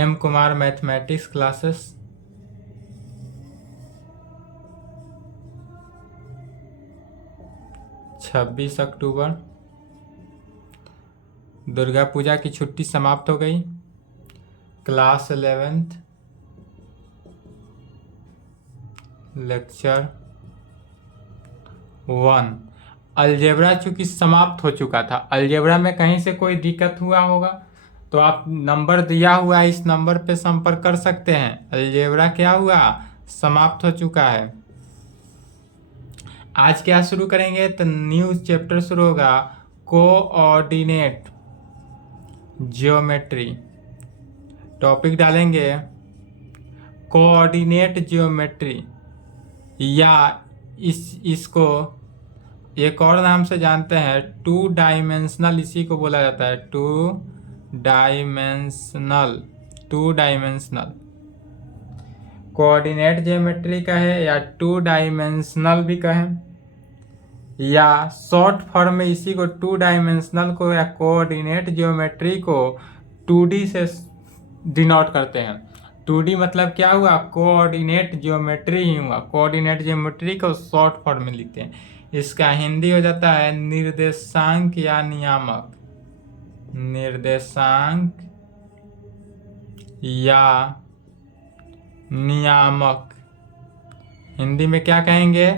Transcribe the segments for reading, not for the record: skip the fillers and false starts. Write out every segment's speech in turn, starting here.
M Kumar mathematics classes, 26 अक्टूबर। दुर्गा पूजा की छुट्टी समाप्त हो गई। Class 11th, lecture 1। अलजेब्रा चूंकि समाप्त हो चुका था, अलजेब्रा में कहीं से कोई दिक्कत हुआ होगा तो आप नंबर दिया हुआ है, इस नंबर पे संपर्क कर सकते हैं। अलजेब्रा क्या हुआ, समाप्त हो चुका है। आज क्या शुरू करेंगे, तो न्यू चैप्टर शुरू होगा, कोऑर्डिनेट ज्योमेट्री। टॉपिक डालेंगे कोऑर्डिनेट ज्योमेट्री, या इसको एक और नाम से जानते हैं, टू डायमेंशनल, इसी को बोला जाता है टू डायमेंशनल कोऑर्डिनेट ज्योमेट्री का है, या टू डायमेंशनल भी कहें, या शॉर्ट फॉर्म में इसी को टू डायमेंशनल को या कोऑर्डिनेट ज्योमेट्री को 2D से डिनोट करते हैं। 2D मतलब क्या हुआ, कोऑर्डिनेट ज्योमेट्री ही हुआ। कोऑर्डिनेट ज्योमेट्री को शॉर्ट फॉर्म में लिखते हैं। इसका हिंदी हो जाता है निर्देशांक या नियामक। निर्देशांक या नियामक, हिंदी में क्या कहेंगे,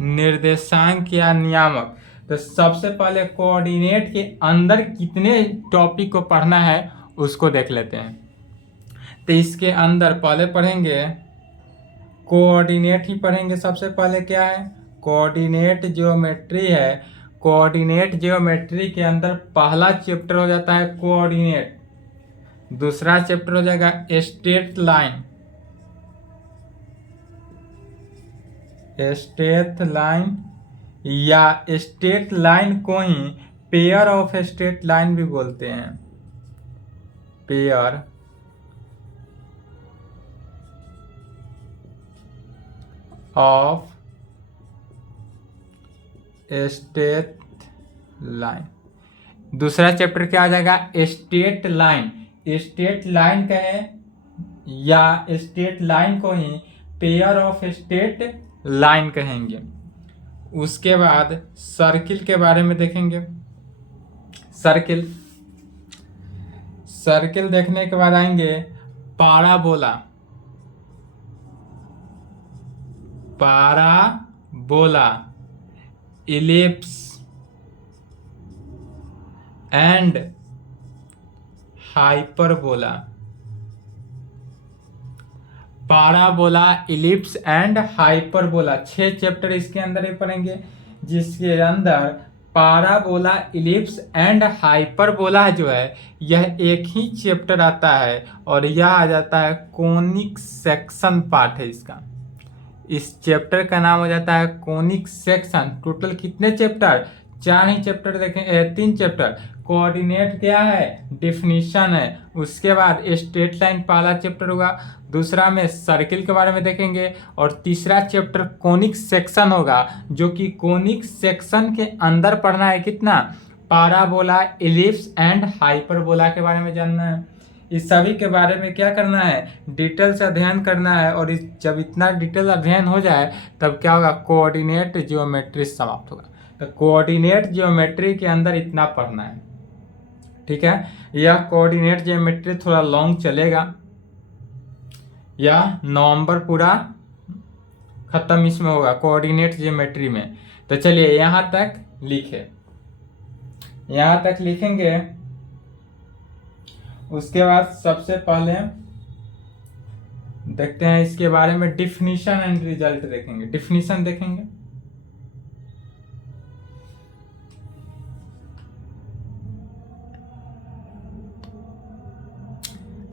निर्देशांक या नियामक। तो सबसे पहले कोऑर्डिनेट के अंदर कितने टॉपिक को पढ़ना है उसको देख लेते हैं। तो इसके अंदर पहले पढ़ेंगे कोऑर्डिनेट ही पढ़ेंगे। सबसे पहले क्या है, कोऑर्डिनेट ज्योमेट्री है। कोऑर्डिनेट ज्योमेट्री के अंदर पहला चैप्टर हो जाता है कोऑर्डिनेट, दूसरा चैप्टर हो जाएगा स्ट्रेट लाइन। स्ट्रेट लाइन या स्ट्रेट लाइन को ही पेयर ऑफ स्ट्रेट लाइन भी बोलते हैं। Pair of straight line. दूसरा चैप्टर क्या आ जाएगा, स्ट्रेट लाइन। स्ट्रेट लाइन कहें या स्ट्रेट लाइन को ही पेयर ऑफ स्ट्रेट लाइन कहेंगे। उसके बाद सर्किल के बारे में देखेंगे। सर्किल देखने के बाद आएंगे parabola. Ellipse and hyperbola. Parabola, ellipse and hyperbola, 6 chapter इसके अंदर ही पढ़ेंगे, जिसके अंदर पाराबोला, इलिप्स एंड हाइपरबोला जो है यह एक ही चैप्टर आता है, और यह आ जाता है कोनिक सेक्शन पार्ट है इसका। इस चैप्टर का नाम हो जाता है कोनिक सेक्शन। टोटल कितने चैप्टर, 4 ही चैप्टर देखें, 3 चैप्टर। कोऑर्डिनेट क्या है, डेफिनेशन है। उसके बाद स्ट्रेट लाइन पहला चैप्टर होगा, दूसरा में सर्किल के बारे में देखेंगे, और तीसरा चैप्टर कोनिक सेक्शन होगा, जो कि कोनिक सेक्शन के अंदर पढ़ना है कितना, पाराबोला, इलिप्स एंड हाइपरबोला के बारे में जानना है। इस सभी के बारे में क्या करना है, डिटेल से अध्ययन करना है। और जब इतना डिटेल अध्ययन हो जाए तब क्या होगा, कोऑर्डिनेट ज्योमेट्री समाप्त होगा। तो कोऑर्डिनेट ज्योमेट्री के अंदर इतना पढ़ना है, ठीक है। यह कोऑर्डिनेट ज्योमेट्री थोड़ा लॉन्ग चलेगा, यह नवंबर पूरा खत्म इसमें होगा कोऑर्डिनेट ज्योमेट्री में। तो चलिए यहाँ तक लिखेंगे। उसके बाद सबसे पहले देखते हैं इसके बारे में, डिफिनीशन एंड रिजल्ट देखेंगे। डिफिनीशन देखेंगे,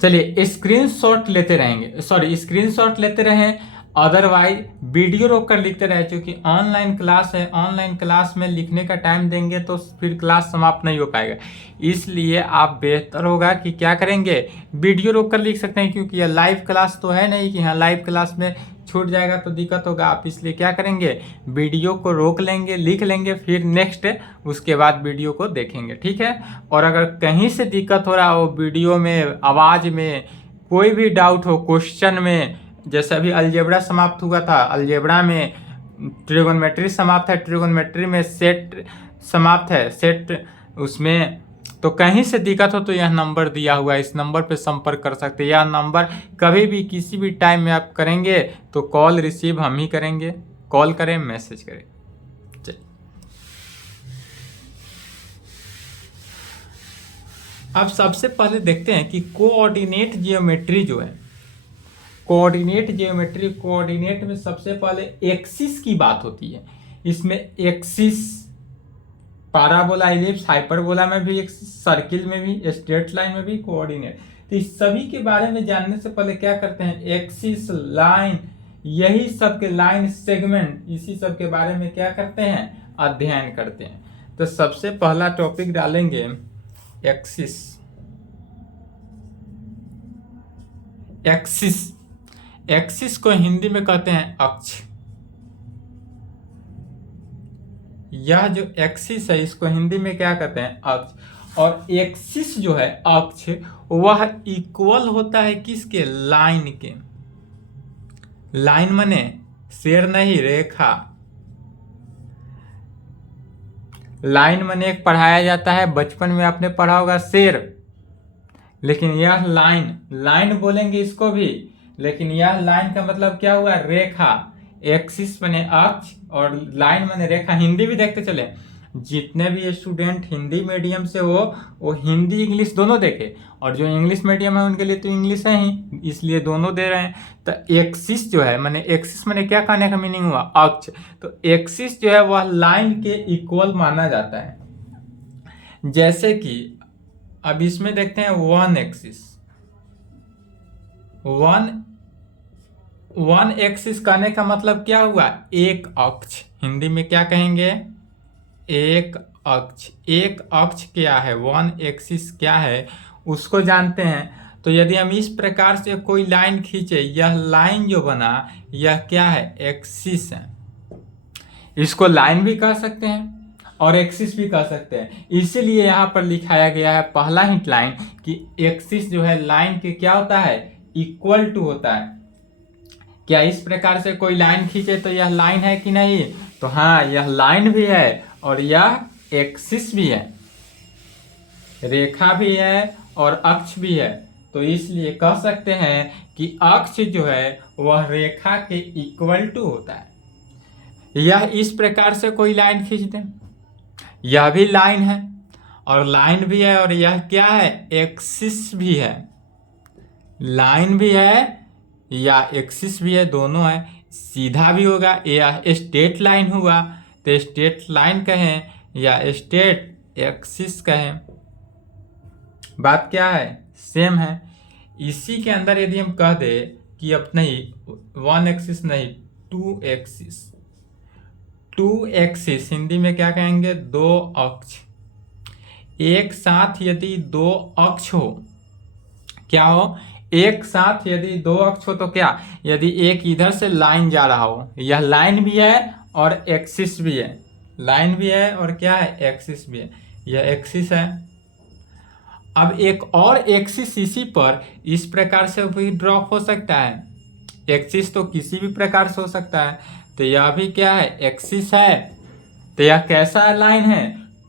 चलिए स्क्रीनशॉट लेते रहें, अदरवाइज वीडियो रोक कर लिखते रहे, क्योंकि ऑनलाइन क्लास है। ऑनलाइन क्लास में लिखने का टाइम देंगे तो फिर क्लास समाप्त नहीं हो पाएगा। इसलिए आप बेहतर होगा कि क्या करेंगे, वीडियो रोक कर लिख सकते हैं, क्योंकि यह लाइव क्लास तो है नहीं कि हाँ लाइव क्लास में छूट जाएगा तो दिक्कत होगा। आप इसलिए क्या करेंगे, वीडियो को रोक लेंगे, लिख लेंगे, फिर नेक्स्ट उसके बाद वीडियो को देखेंगे, ठीक है। और अगर कहीं से दिक्कत हो रहा हो वीडियो में, आवाज़ में, कोई भी डाउट हो क्वेश्चन में, जैसे अभी अलजेब्रा समाप्त हुआ था, अलजेब्रा में ट्रिगोनोमेट्री समाप्त है, ट्रिगोनोमेट्री में सेट समाप्त है, सेट उसमें तो कहीं से दिक्कत हो तो यह नंबर दिया हुआ है, इस नंबर पे संपर्क कर सकते हैं। यह नंबर कभी भी किसी भी टाइम में आप करेंगे तो कॉल रिसीव हम ही करेंगे, कॉल करें मैसेज करें। अब सबसे पहले देखते हैं कि कोऑर्डिनेट जियोमेट्री जो है, कोऑर्डिनेट जियोमेट्री, कोऑर्डिनेट में सबसे पहले एक्सिस की बात होती है। इसमें एक्सिस पाराबोला, इलिप्स, हाइपरबोला में भी एक्सिस, सर्किल में भी, स्ट्रेट लाइन में भी कोऑर्डिनेट। तो इस सभी के बारे में जानने से पहले क्या करते हैं, एक्सिस, लाइन, यही सब के लाइन, सेगमेंट, इसी सब के बारे में क्या करते हैं, अध्ययन करते हैं। तो सबसे पहला टॉपिक डालेंगे एक्सिस। एक्सिस, एक्सिस को हिंदी में कहते हैं अक्ष। यह जो एक्सिस है इसको हिंदी में क्या कहते हैं, अक्ष। और एक्सिस जो है अक्ष, वह इक्वल होता है किसके, लाइन के। लाइन माने शेर नहीं, रेखा। लाइन माने एक पढ़ाया जाता है, बचपन में आपने पढ़ा होगा शेर, लेकिन यह लाइन, लाइन बोलेंगे इसको भी, लेकिन यह लाइन का मतलब क्या हुआ, रेखा। एक्सिस माने अक्ष और लाइन माने रेखा। हिंदी भी देखते चले, जितने भी स्टूडेंट हिंदी मीडियम से हो वो हिंदी इंग्लिश दोनों देखे, और जो इंग्लिश मीडियम है उनके लिए तो इंग्लिश है ही, इसलिए दोनों दे रहे हैं। तो एक्सिस जो है माने, एक्सिस माने क्या कहने का मीनिंग हुआ, अक्ष। तो एक्सिस जो है वह लाइन के इक्वल माना जाता है। जैसे कि अब इसमें देखते हैं वन एक्सिस, वन एक्सिस कहने का मतलब क्या हुआ, एक अक्ष। हिंदी में क्या कहेंगे, एक अक्ष। एक अक्ष क्या है, वन एक्सिस क्या है उसको जानते हैं। तो यदि हम इस प्रकार से कोई लाइन खींचे, यह लाइन जो बना यह क्या है, एक्सिस है। इसको लाइन भी कह सकते हैं और एक्सिस भी कह सकते हैं, इसीलिए यहाँ पर लिखाया गया है पहला ही लाइन कि एक्सिस जो है लाइन के क्या होता है, इक्वल टू होता है। क्या इस प्रकार से कोई लाइन खींचे तो यह लाइन है कि नहीं, तो हाँ यह लाइन भी है और यह एक्सिस भी है, रेखा भी है और अक्ष भी है। तो इसलिए कह सकते हैं कि अक्ष जो है वह रेखा के इक्वल टू होता है। यह इस प्रकार से कोई लाइन खींच दें, यह भी लाइन है और लाइन भी है, और यह क्या है, एक्सिस भी है। लाइन भी है या एक्सिस भी है, दोनों है। सीधा भी होगा, या स्ट्रेट लाइन हुआ तो स्ट्रेट लाइन कहें या स्ट्रेट एक्सिस कहें, बात क्या है, सेम है। इसी के अंदर यदि हम कह दे कि अब नहीं वन एक्सिस नहीं, two axis, two axis Hindi में क्या कहेंगे, दो अक्ष। एक साथ यदि दो अक्ष हो, क्या हो, एक साथ यदि दो अक्ष हो तो क्या, यदि एक इधर से लाइन जा रहा हो, यह लाइन भी है और एक्सिस भी है, लाइन भी है और क्या है, एक्सिस भी है, यह एक्सिस है। अब एक और एक्सिस इसी पर इस प्रकार से भी ड्रॉप हो सकता है, एक्सिस तो किसी भी प्रकार से हो सकता है, तो यह भी क्या है, एक्सिस है। तो यह कैसा लाइन है,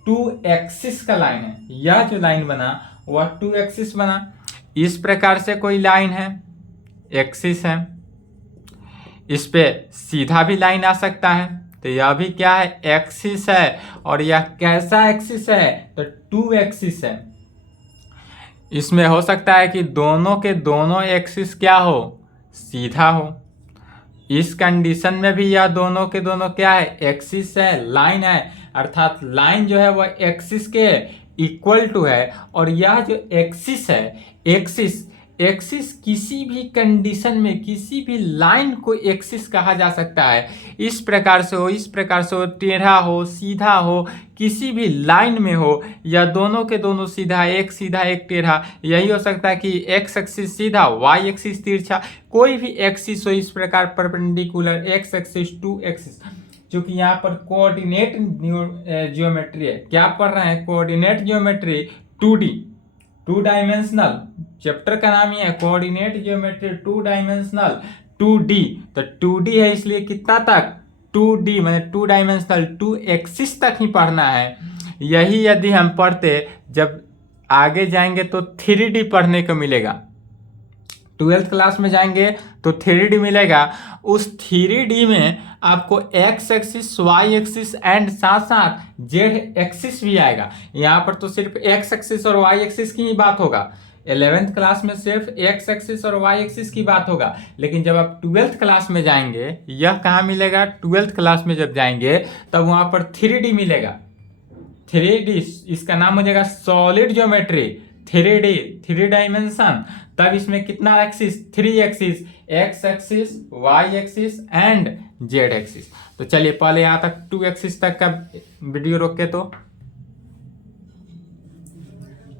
टू एक्सिस का लाइन है। यह जो लाइन बना वह टू एक्सिस बना। इस प्रकार से कोई लाइन है, एक्सिस है, इस पे सीधा भी लाइन आ सकता है, तो यह भी क्या है, एक्सिस है। और यह कैसा एक्सिस है, तो टू एक्सिस है। इसमें हो सकता है कि दोनों के दोनों एक्सिस क्या हो, सीधा हो। इस कंडीशन में भी यह दोनों के दोनों क्या है, एक्सिस है, लाइन है, अर्थात लाइन जो है वह एक्सिस के इक्वल टू है। और यह जो एक्सिस है, एक्सिस, एक्सिस किसी भी कंडीशन में किसी भी लाइन को एक्सिस कहा जा सकता है। इस प्रकार से हो, इस प्रकार से हो, टेढ़ा हो, सीधा हो, किसी भी लाइन में हो, या दोनों के दोनों सीधा एक टेढ़ा, यही हो सकता है कि एक्स एक्सिस सीधा, वाई एक्सिस तिरछा, कोई भी एक्सिस हो इस प्रकार perpendicular, X axis, two axis. क्योंकि यहाँ पर कोऑर्डिनेट जियोमेट्री है, क्या पढ़ रहे हैं, coordinate geometry 2D, two dimensional chapter का नाम ही है कोऑर्डिनेट ज्योमेट्री 2 डायमेंशनल 2D। तो 2D है इसलिए कितना तक 2D मतलब 2 डायमेंशनल 2 एक्सिस तक ही पढ़ना है। यही यदि हम पढ़ते जब आगे जाएंगे तो 3D पढ़ने को मिलेगा। 12th क्लास में जाएंगे तो 3D मिलेगा। उस 3D में आपको X axis Y axis and साथ साथ जेड एक्सिस भी आएगा। यहाँ पर तो सिर्फ एक्स एक्सिस और वाई एक्सिस की ही बात होगा। 11th क्लास में सिर्फ एक्स एक्सिस और वाई एक्सिस की बात होगा, लेकिन जब आप 12th क्लास में जाएंगे यह कहाँ मिलेगा? 12th क्लास में जब जाएंगे तब वहाँ पर 3D मिलेगा। 3D इसका नाम हो जाएगा सॉलिड ज्योमेट्री 3D 3 डायमेंशन। तब इसमें कितना axis? 3 axis, X axis, Y axis and Z axis. तो चलिए पहले यहाँ तक 2 एक्सिस तक का वीडियो रोके। तो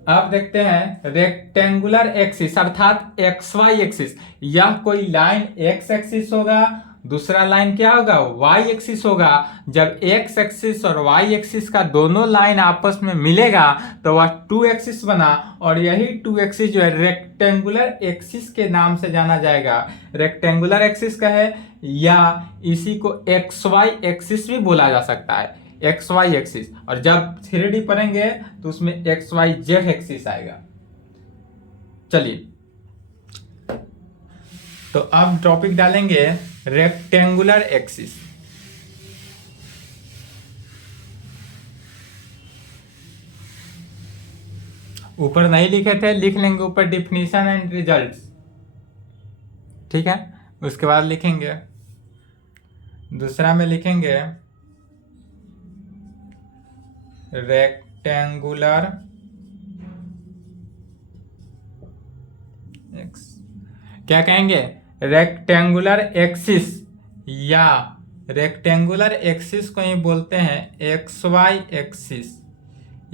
अब देखते हैं रेक्टेंगुलर एक्सिस अर्थात एक्स वाई एक्सिस। यह कोई लाइन एक्स एक्सिस होगा, दूसरा लाइन क्या होगा? वाई एक्सिस होगा। जब एक्स एक्सिस और वाई एक्सिस का दोनों लाइन आपस में मिलेगा तो वह 2 एक्सिस बना, और यही 2 एक्सिस जो है रेक्टेंगुलर एक्सिस के नाम से जाना जाएगा। रेक्टेंगुलर एक्सिस का है, या इसी को एक्स वाई एक्सिस भी बोला जा सकता है, एक्स वाई एक्सिस। और जब 3D पढ़ेंगे तो उसमें एक्स वाई जेड एक्सिस आएगा। चलिए तो अब टॉपिक डालेंगे रेक्टेंगुलर एक्सिस। ऊपर नहीं लिखे थे, लिख लेंगे ऊपर डिफिनीशन एंड रिजल्ट्स, ठीक है। उसके बाद लिखेंगे दूसरा में लिखेंगे रेक्टेंगुलर एक्स, क्या कहेंगे? रेक्टेंगुलर एक्सिस, या रेक्टेंगुलर एक्सिस को ही बोलते हैं एक्स वाई एक्सिस,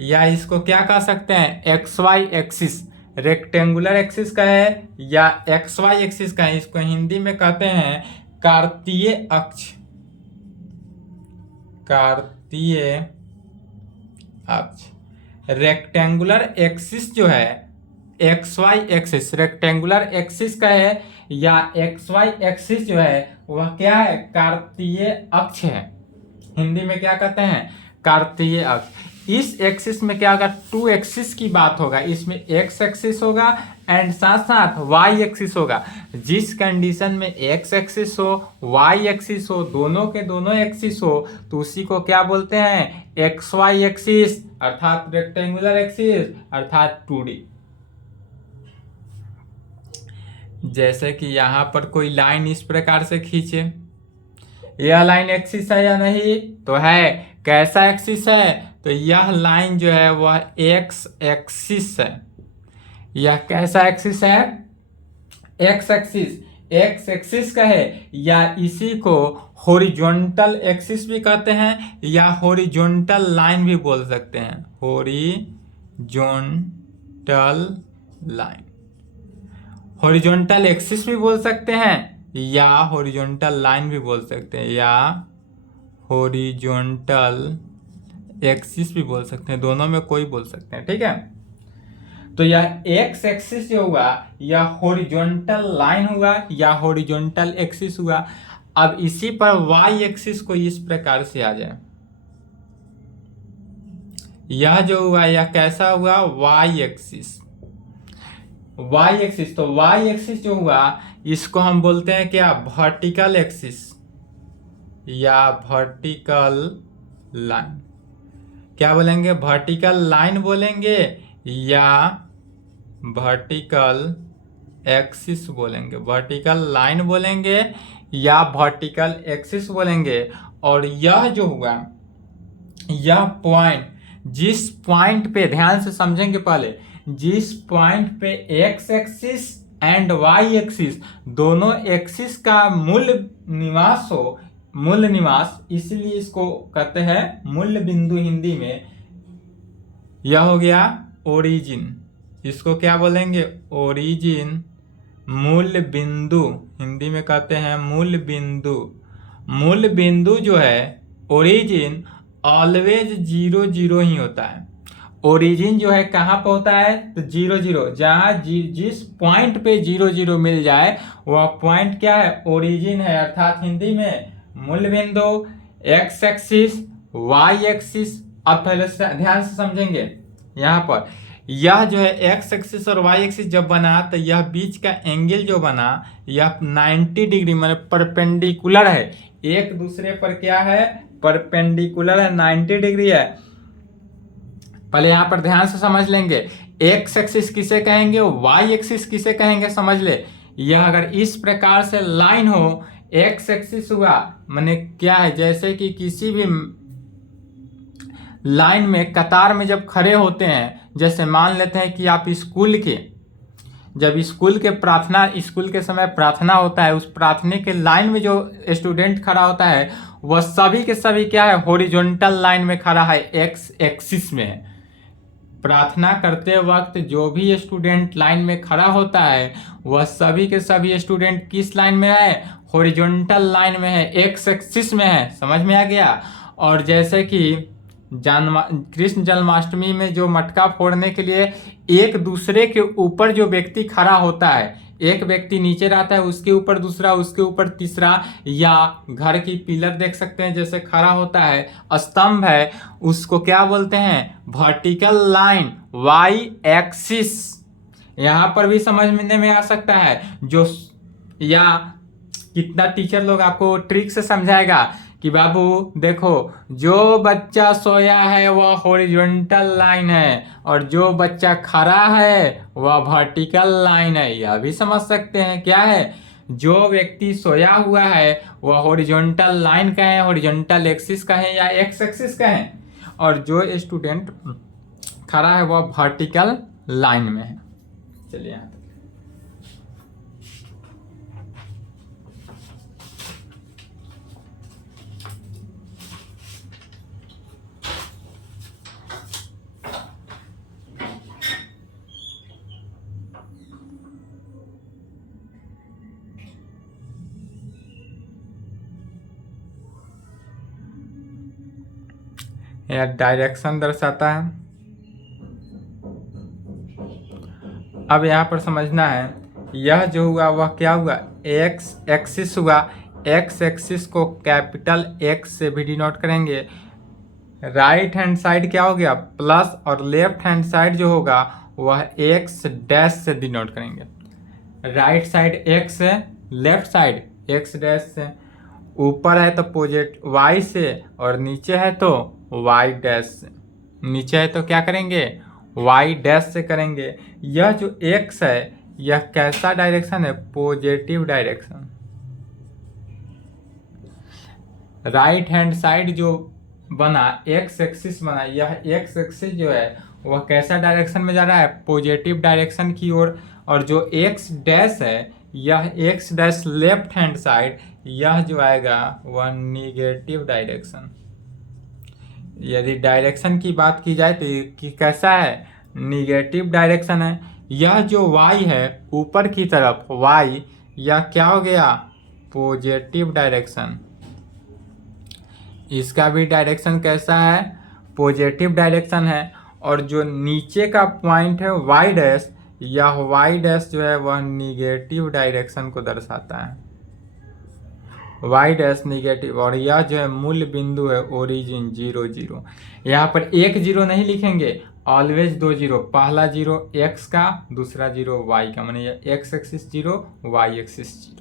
या इसको क्या कह सकते हैं? X Y axis. Rectangular axis का है या एक्स वाई एक्सिस का है, इसको हिंदी में कहते हैं कार्तीय अक्ष। कार्तीय अक्ष। रेक्टेंगुलर एक्सिस जो है X Y axis, rectangular axis का है या एक्स वाई एक्सिस जो है वह क्या है? कार्तीय अक्ष है। हिंदी में क्या कहते हैं? कार्तीय अक्ष। इस एक्सिस में क्या होगा? 2 एक्सिस की बात होगा। इसमें एक्स एक्सिस होगा एंड साथ साथ वाई एक्सिस होगा। जिस कंडीशन में एक्स एक्सिस हो वाई एक्सिस हो, दोनों के दोनों एक्सिस हो, तो उसी को क्या बोलते हैं? एक्स वाई एक्सिस अर्थात रेक्टेंगुलर एक्सिस अर्थात 2D। जैसे कि यहाँ पर कोई लाइन इस प्रकार से खींचे, यह लाइन एक्सिस है या नहीं? तो है। कैसा एक्सिस है? तो यह लाइन जो है वह एक्स एक्सिस है। यह कैसा एक्सिस है? X axis. एक्स एक्सिस का है, या इसी को हॉरिजॉन्टल एक्सिस भी कहते हैं या हॉरिजॉन्टल लाइन भी बोल सकते हैं। हॉरिजॉन्टल लाइन, हॉरिजॉन्टल एक्सिस भी बोल सकते हैं या हॉरिजॉन्टल लाइन भी बोल सकते हैं, या हॉरिजॉन्टल एक्सिस भी बोल सकते हैं। दोनों में कोई बोल सकते हैं, ठीक है। तो यह एक्स एक्सिस जो हुआ यह हॉरिजॉन्टल लाइन हुआ या हॉरिजॉन्टल एक्सिस हुआ। अब इसी पर वाई एक्सिस को इस प्रकार से आ जाए, यह जो हुआ यह कैसा हुआ? Y axis. वाई एक्सिस, तो वाई एक्सिस जो हुआ इसको हम बोलते हैं क्या? वर्टिकल एक्सिस या वर्टिकल लाइन। क्या बोलेंगे? वर्टिकल लाइन बोलेंगे या वर्टिकल एक्सिस बोलेंगे। वर्टिकल लाइन बोलेंगे या वर्टिकल एक्सिस बोलेंगे। और यह जो हुआ यह पॉइंट, जिस पॉइंट पे ध्यान से समझेंगे पहले, जिस पॉइंट पे X axis and Y axis दोनों एक्सिस का मूल निवास हो, मूल निवास, इसलिए इसको कहते हैं मूल बिंदु हिंदी में। यह हो गया ओरिजिन, इसको क्या बोलेंगे? ओरिजिन। मूल बिंदु हिंदी में कहते हैं मूल बिंदु। मूल बिंदु जो है ओरिजिन ऑलवेज 0 0 ही होता है। ओरिजिन जो है कहाँ पे होता है, तो 0 0, जहाँ जिस पॉइंट पे 0 0 मिल जाए वह पॉइंट क्या है, ओरिजिन है। अर्थात हिंदी में मूल बिंदु, एक्स एक्सिस, वाई एक्सिस। अब पहले से ध्यान से समझेंगे यहाँ पर, यह जो है एक्स एक्सिस और वाई एक्सिस जब बना तो यह बीच का एंगल जो बना यह 90 डिग्री मतलब परपेंडिकुलर है, एक दूसरे पर क्या है, परपेंडिकुलर है, 90 डिग्री है। पहले यहां पर ध्यान से समझ लेंगे, एक्स एक्सिस किसे कहेंगे, वाई एक्सिस किसे कहेंगे, समझ ले। यह अगर इस प्रकार से लाइन हो, एक्स एक्सिस हुआ माने क्या है, जैसे कि किसी भी लाइन में कतार में जब खड़े होते हैं, जैसे मान लेते हैं कि आप स्कूल के, जब स्कूल के समय प्रार्थना होता है, उस प्रार्थना के लाइन में जो स्टूडेंट खड़ा होता है वह सभी के सभी क्या है, हॉरिजॉन्टल लाइन में खड़ा है, एक्स एक्सिस में है। प्रार्थना करते वक्त जो भी स्टूडेंट लाइन में खड़ा होता है वह सभी के सभी स्टूडेंट किस लाइन में है, हॉरिजॉन्टल लाइन में है, एक्स एक्सिस में है। समझ में आ गया। और जैसे कि कृष्ण जन्माष्टमी में जो मटका फोड़ने के लिए एक दूसरे के ऊपर जो व्यक्ति खड़ा होता है, एक व्यक्ति नीचे रहता है, उसके ऊपर दूसरा, उसके ऊपर तीसरा, या घर की पिलर देख सकते हैं जैसे खड़ा होता है, स्तंभ है, उसको क्या बोलते हैं, वर्टिकल लाइन, वाई एक्सिस। यहां पर भी समझने में आ सकता है जो, या कितना टीचर लोग आपको ट्रिक से समझाएगा कि बाबू देखो, जो बच्चा सोया है वह हॉरिजॉन्टल लाइन है और जो बच्चा खड़ा है वह वर्टिकल लाइन है। यह भी समझ सकते हैं क्या है, जो व्यक्ति सोया हुआ है वह हॉरिजॉन्टल लाइन का है, हॉरिजॉन्टल एक्सिस का है या एक्स एक्सिस का है, और जो स्टूडेंट खड़ा है वह वर्टिकल लाइन में है। चलिए यहाँ यह डायरेक्शन दर्शाता है। अब यहाँ पर समझना है, यह जो हुआ वह क्या हुआ, एक्स एक्सिस हुआ। एक्स एक्सिस को कैपिटल एक्स से भी डिनोट करेंगे। राइट हैंड साइड क्या हो गया प्लस, और लेफ्ट हैंड साइड जो होगा वह एक्स डैश से डिनोट करेंगे। राइट साइड एक्स है, लेफ्ट साइड एक्स डैश से। ऊपर है तो पॉजिटिव वाई से, और नीचे है तो वाई डैश से। नीचे है तो क्या करेंगे, वाई डैश से करेंगे। यह जो एक्स है यह कैसा डायरेक्शन है, positive direction. Right hand side जो बना, एक्स एक्सिस बना, यह एक्स एक्सिस जो है वह कैसा डायरेक्शन में जा रहा है, पॉजिटिव डायरेक्शन की ओर। और जो एक्स डैश है, यह x dash left hand side, यह जो आएगा वह निगेटिव डायरेक्शन। यदि डायरेक्शन की बात की जाए तो कि कैसा है, निगेटिव डायरेक्शन है। यह जो y है ऊपर की तरफ y, यह क्या हो गया, पॉजिटिव डायरेक्शन। इसका भी डायरेक्शन कैसा है, पॉजिटिव डायरेक्शन है। और जो नीचे का पॉइंट है y डैश, यह y डैश जो है वह निगेटिव डायरेक्शन को दर्शाता है, y डैश निगेटिव। और यह जो है मूल बिंदु है ओरिजिन 0 0। यहाँ पर एक जीरो नहीं लिखेंगे, ऑलवेज 2 जीरो। पहला जीरो x का, दूसरा जीरो y का, माने ये x axis 0, y axis 0।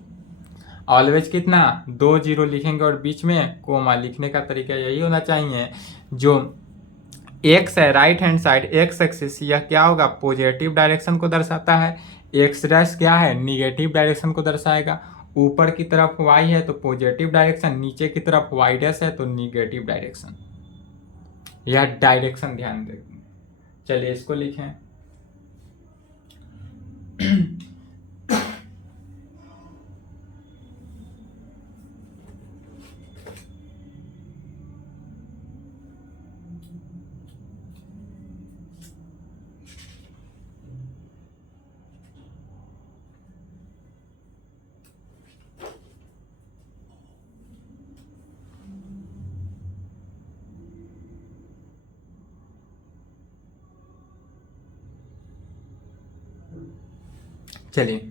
Always कितना, 2 जीरो लिखेंगे और बीच में कोमा। लिखने का तरीका यही होना चाहिए। जो x है right hand side x axis, यह क्या होगा, पॉजिटिव डायरेक्शन को दर्शाता है। x डैश क्या है, निगेटिव डायरेक्शन को दर्शाएगा। ऊपर की तरफ y है तो पॉजिटिव डायरेक्शन, नीचे की तरफ y डैश है तो निगेटिव डायरेक्शन। यह डायरेक्शन ध्यान दें। चलिए इसको लिखें। चलिए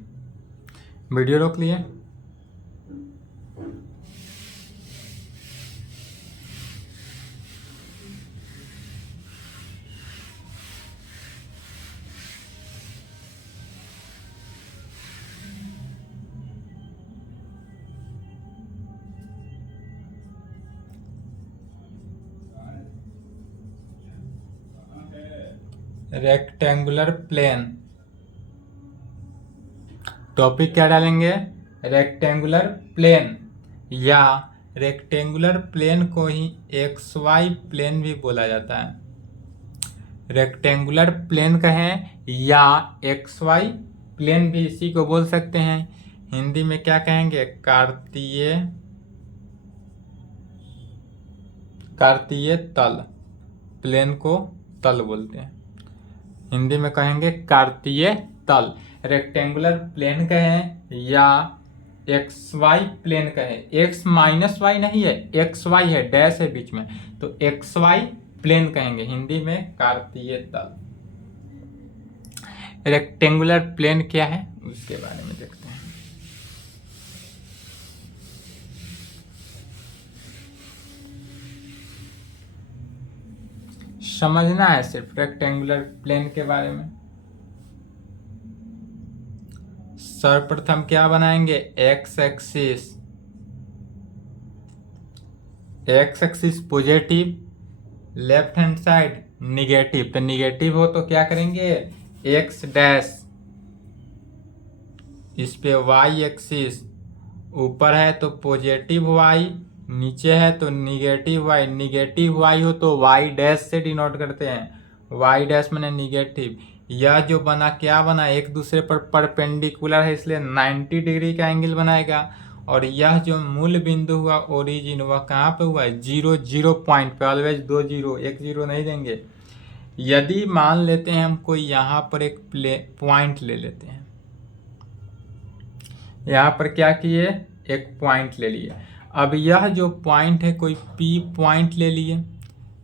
वीडियो रोक लिए। रेक्टेंगुलर प्लेन, टॉपिक क्या डालेंगे? रेक्टेंगुलर प्लेन, या रेक्टेंगुलर प्लेन को ही एक्स वाई प्लेन भी बोला जाता है। रेक्टेंगुलर प्लेन कहें या एक्स वाई प्लेन भी इसी को बोल सकते हैं। हिंदी में क्या कहेंगे? कार्तीय तल, प्लेन को तल बोलते हैं, हिंदी में कहेंगे कार्तीय तल। रेक्टेंगुलर प्लेन कहें या एक्स वाई प्लेन कहें, एक्स माइनस वाई नहीं है, एक्स वाई है, डैश है बीच में, तो एक्स वाई प्लेन कहेंगे, हिंदी में कार्तीय तल। रेक्टेंगुलर प्लेन क्या है उसके बारे में देखते हैं। समझना है सिर्फ रेक्टेंगुलर प्लेन के बारे में। सर्वप्रथम क्या बनाएंगे? X axis, X axis positive, left hand side negative, तो निगेटिव हो तो क्या करेंगे? एक्स डैश, इस पे वाई एक्सिस, ऊपर है तो पॉजिटिव वाई, नीचे है तो निगेटिव वाई, निगेटिव वाई हो तो वाई डैश से डिनोट करते हैं, वाई डैश माने निगेटिव। यह जो बना क्या बना? एक दूसरे पर परपेंडिकुलर है इसलिए 90 डिग्री का एंगल बनाएगा। और यह जो मूल बिंदु हुआ ओरिजिन, वह कहाँ पे हुआ है? 0 पॉइंट पे, ऑलवेज 2 0, 1 0 नहीं देंगे। यदि मान लेते हैं हमको यहाँ पर एक पॉइंट ले लेते हैं, यहाँ पर क्या किए? एक पॉइंट ले लिए। अब यह जो पॉइंट है कोई पी पॉइंट ले लिए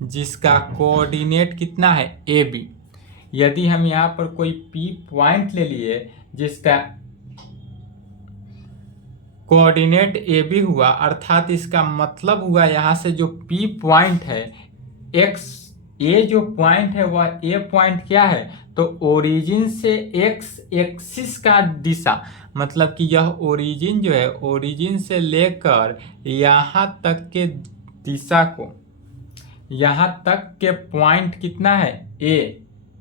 जिसका कोऑर्डिनेट कितना है? A B. यदि हम यहाँ पर कोई पी पॉइंट ले लिए जिसका कोऑर्डिनेट ए बी हुआ, अर्थात इसका मतलब हुआ यहाँ से जो पी पॉइंट है, एक्स ए जो पॉइंट है वह ए पॉइंट क्या है? तो ओरिजिन से एक्स एक्सिस का दिशा, मतलब कि यह ओरिजिन जो है, ओरिजिन से लेकर यहाँ तक के दिशा को, यहाँ तक के पॉइंट कितना है?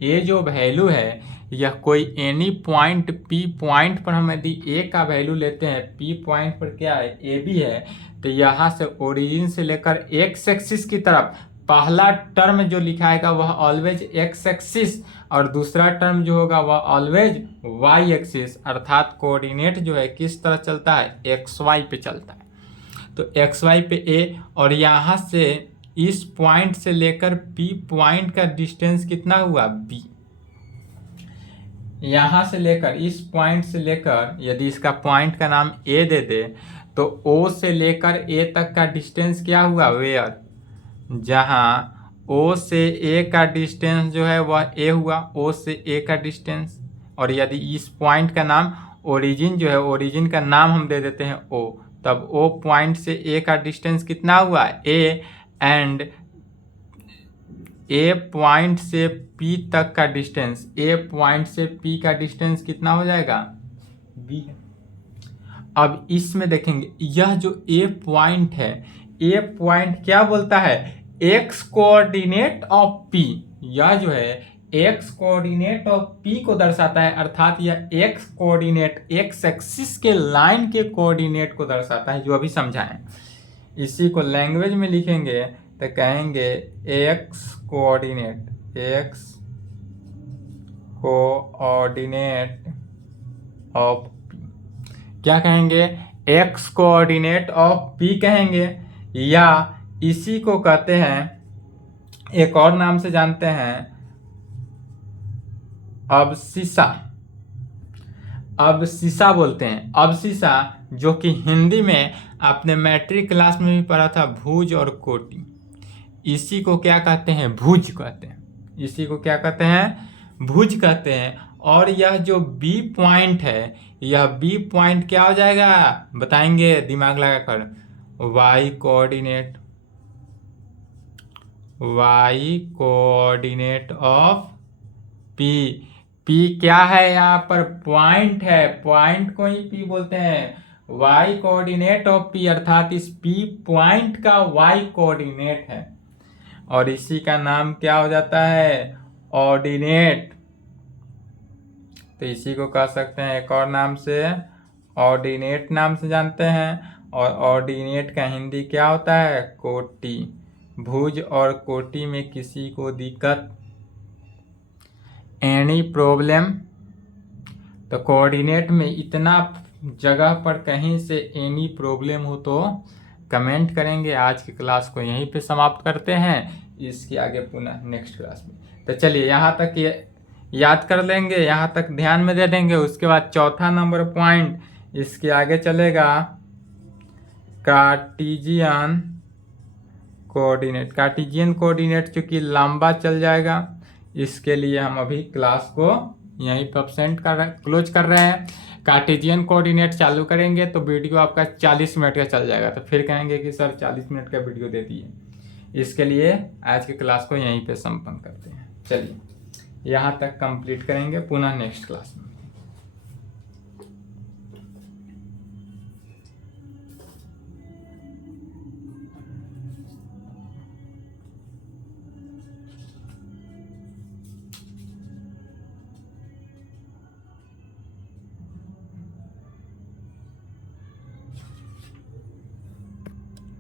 ए जो वैल्यू है, यह कोई एनी पॉइंट पी पॉइंट पर हम यदि ए का वैल्यू लेते हैं, पी पॉइंट पर क्या है? ए बी है, तो यहाँ से ओरिजिन से लेकर एक्स एक्सिस की तरफ पहला टर्म जो लिखाएगा वह ऑलवेज एक्स एक्सिस, और दूसरा टर्म जो होगा वह ऑलवेज वाई एक्सिस, अर्थात कोऑर्डिनेट जो है किस तरह चलता है? एक्स वाई पे चलता है। तो एक्स वाई पे ए, और यहाँ से इस पॉइंट से लेकर पी पॉइंट का डिस्टेंस कितना हुआ? बी। यहाँ से लेकर इस पॉइंट से लेकर, यदि इसका पॉइंट का नाम ए दे दे, तो ओ से लेकर ए तक का डिस्टेंस क्या हुआ? वेयर, जहाँ ओ से ए का डिस्टेंस जो है वह ए हुआ, ओ से ए का डिस्टेंस। और यदि इस पॉइंट का नाम ओरिजिन जो है, ओरिजिन का नाम हम दे देते हैं ओ, तब ओ पॉइंट से ए का डिस्टेंस कितना हुआ? ए, एंड ए पॉइंट से पी तक का डिस्टेंस, ए पॉइंट से पी का डिस्टेंस कितना हो जाएगा? बी है। अब इसमें देखेंगे यह जो ए पॉइंट है, ए पॉइंट क्या बोलता है? एक्स कोऑर्डिनेट ऑफ पी, यह जो है एक्स कोऑर्डिनेट ऑफ पी को दर्शाता है, अर्थात यह एक्स कोऑर्डिनेट, एक्स एक्सिस के लाइन के कोऑर्डिनेट को दर्शाता है, जो अभी समझाएं। इसी को लैंग्वेज में लिखेंगे तो कहेंगे x coordinate, x coordinate of P, क्या कहेंगे? एक्स कोऑर्डिनेट ऑफ पी कहेंगे, या इसी को कहते हैं, एक और नाम से जानते हैं, अबसिसा, अबसिसा बोलते हैं। अबसिसा जो कि हिंदी में आपने मैट्रिक क्लास में भी पढ़ा था, भुज और कोटि, इसी को क्या कहते हैं? भुज कहते हैं। इसी को क्या कहते हैं? भुज कहते हैं। और यह जो बी पॉइंट है, यह बी पॉइंट क्या हो जाएगा बताएंगे दिमाग लगाकर, Y coordinate of P. P क्या है यहाँ पर, पॉइंट है, पॉइंट को ही पी बोलते हैं। वाई कोऑर्डिनेट ऑफ पी अर्थात इस पी पॉइंट का वाई कोऑर्डिनेट है, और इसी का नाम क्या हो जाता है, ऑर्डिनेट। तो इसी को कह सकते हैं एक और नाम से ऑर्डिनेट नाम से जानते हैं। और ऑर्डिनेट का हिंदी क्या होता है, कोटि। भुज और कोटि में किसी को दिक्कत, एनी प्रॉब्लम, तो कोऑर्डिनेट में इतना जगह पर कहीं से एनी प्रॉब्लम हो तो कमेंट करेंगे। आज की क्लास को यहीं पे समाप्त करते हैं, इसके आगे पुनः नेक्स्ट क्लास में। तो चलिए यहाँ तक ये याद कर लेंगे, यहाँ तक ध्यान में दे देंगे। उसके बाद चौथा नंबर पॉइंट इसके आगे चलेगा, कार्टेशियन कोऑर्डिनेट। कार्टेशियन कोऑर्डिनेट चूंकि लंबा चल जाएगा, इसके लिए हम अभी क्लास को यहीं पर क्लोज कर रहे हैं। कार्टेशियन कोऑर्डिनेट चालू करेंगे तो वीडियो आपका 40 मिनट का चल जाएगा, तो फिर कहेंगे कि सर 40 मिनट का वीडियो दे दिए। इसके लिए आज की क्लास को यहीं पे संपन्न करते हैं। चलिए यहाँ तक कंप्लीट करेंगे, पुनः नेक्स्ट क्लास में।